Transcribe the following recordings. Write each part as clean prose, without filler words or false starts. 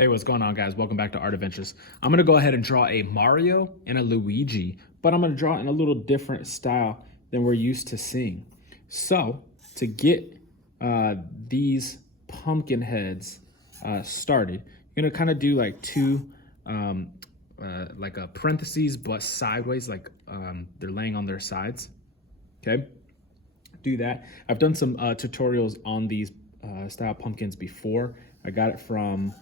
Hey, what's going on, guys? Welcome back to Art Adventures. I'm gonna go ahead and draw a Mario and a Luigi, but I'm gonna draw it in a little different style than we're used to seeing. So to get these pumpkin heads started, you're gonna kind of do like two, like a parentheses, but sideways, like they're laying on their sides, okay? Do that. I've done some tutorials on these style pumpkins before. I got it from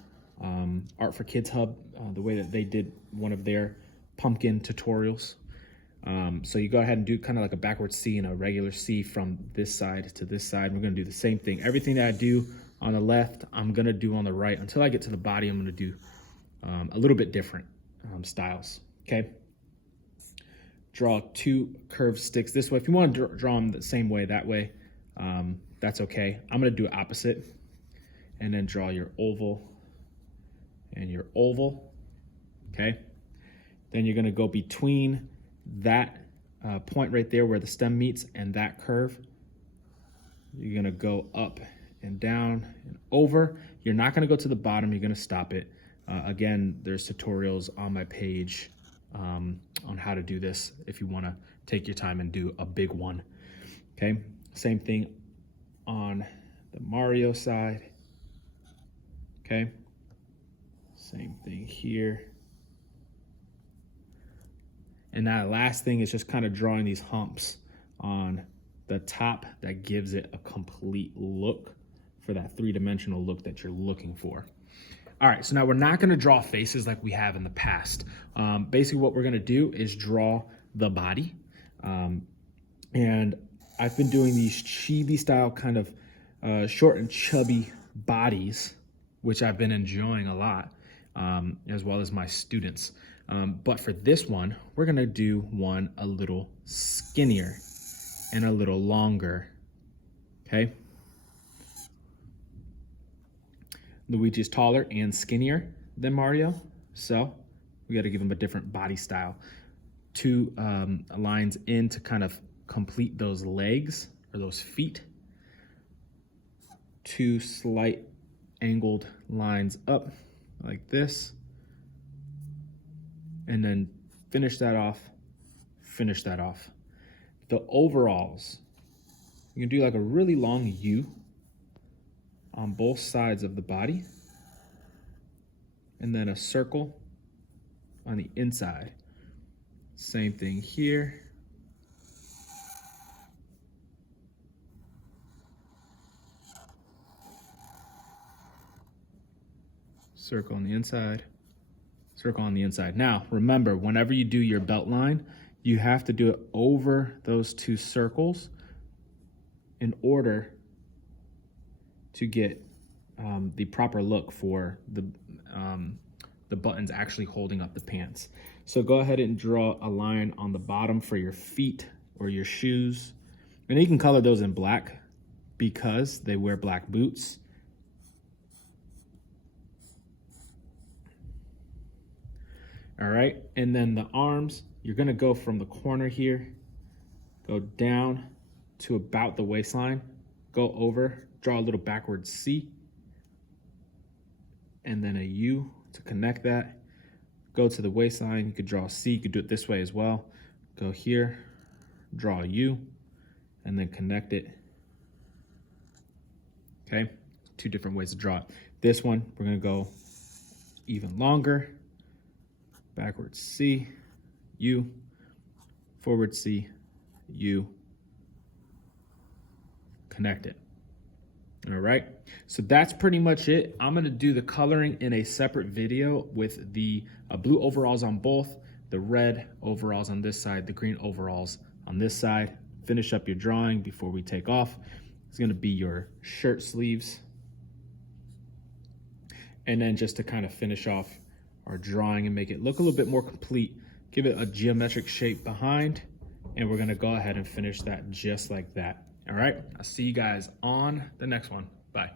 Art for Kids Hub, the way that they did one of their pumpkin tutorials. So you go ahead and do kind of like a backward C and a regular C from this side to this side. We're gonna do the same thing. Everything that I do on the left, I'm gonna do on the right. Until I get to the body, I'm gonna do a little bit different styles, okay? Draw two curved sticks this way. If you want to draw them the same way, that way, that's okay. I'm gonna do it opposite, and then draw your oval and your oval, okay? Then you're gonna go between that point right there where the stem meets and that curve. You're gonna go up and down and over. You're not gonna go to the bottom, you're gonna stop it. Again, there's tutorials on my page on how to do this if you wanna take your time and do a big one, okay? Same thing on the Mario side, okay? Same thing here. And that last thing is just kind of drawing these humps on the top that gives it a complete look for that three-dimensional look that you're looking for. All right, so now we're not gonna draw faces like we have in the past. Basically what we're gonna do is draw the body. And I've been doing these chibi style kind of short and chubby bodies, which I've been enjoying a lot. As well as my students. But for this one, we're gonna do one a little skinnier and a little longer, okay? Luigi is taller and skinnier than Mario, so we gotta give him a different body style. Two lines in to kind of complete those legs or those feet. Two slight angled lines up like this, and then finish that off. The overalls, you can do like a really long U on both sides of the body, and then a circle on the inside. Same thing here. Circle on the inside, circle on the inside. Now, remember, whenever you do your belt line, you have to do it over those two circles in order to get the proper look for the buttons actually holding up the pants. So go ahead and draw a line on the bottom for your feet or your shoes. And you can color those in black because they wear black boots. All right, and then the arms, you're gonna go from the corner here, go down to about the waistline, go over, draw a little backward C, and then a U to connect that. Go to the waistline, you could draw a C, you could do it this way as well. Go here, draw a U, and then connect it. Okay, two different ways to draw it. This one, we're gonna go even longer. Backward C, U, forward C, U, connect it. All right, so that's pretty much it. I'm gonna do the coloring in a separate video with the blue overalls on both, the red overalls on this side, the green overalls on this side. Finish up your drawing before we take off. It's gonna be your shirt sleeves. And then just to kind of finish off our drawing and make it look a little bit more complete, give it a geometric shape behind, and we're gonna go ahead and finish that just like that. All right, I'll see you guys on the next one. Bye.